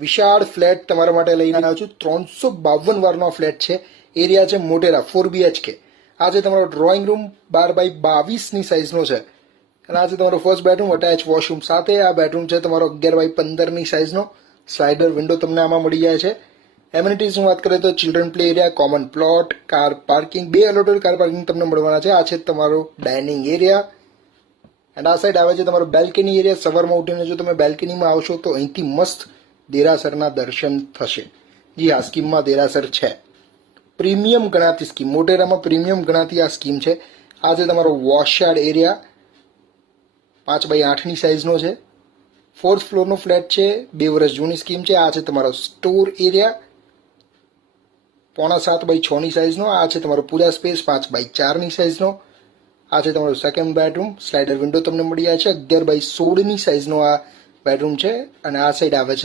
વિશાળ ફ્લેટ તમારા માટે લઈને આવ્યો છું. 352 વારનો ફ્લેટ છે. એરિયા છે મોટેરા, 4 BHK. આ છે તમારો ડ્રોઈંગ રૂમ, 12x22ની સાઇઝનો છે. અને આ છે તમારો ફર્સ્ટ બેડરૂમ, અટેચ વોશરૂમ સાથે. આ બેડરૂમ છે તમારો 11x15ની સાઇઝનો. સ્લાઇડર વિન્ડો તમને આમાં મળી જાય છે. એમ્યુનિટીઝની વાત કરીએ તો children play area, common plot, car parking, 2 allotted car parking તમને મળવાના છે. આ છે તમારો ડાઇનિંગ એરિયા. એન્ડ આ સાઈડ આવે છે તમારો બેલ્કની એરિયા. સવારમાં ઉઠીને જો તમે બેલ્કનીમાં આવશો તો અહીંથી મસ્ત દેરાસરના દર્શન થશે. જી આ સ્કીમમાં દેરાસર છે. પ્રીમિયમ ગણાતી સ્કીમ, મોટેરામાં પ્રીમિયમ ગણાતી આ સ્કીમ છે. આ છે તમારો વોશયાર્ડ એરિયા, 5x8ની સાઇઝનો છે. 4th ફ્લોરનો ફ્લેટ છે, 2 વર્ષ જૂની સ્કીમ છે. આ છે તમારો સ્ટોર એરિયા, 7.6ની સાઇઝનો. આ છે તમારો પૂરા સ્પેસ, 5x4ની સાઇઝનો. આ છે તમારો સેકન્ડ બેડરૂમ. સ્લાઇડર વિન્ડો તમને મળી જાય છે. 11x16ની સાઇઝનો આ બેડરૂમ છે. અને આ સાઈડ આવે છે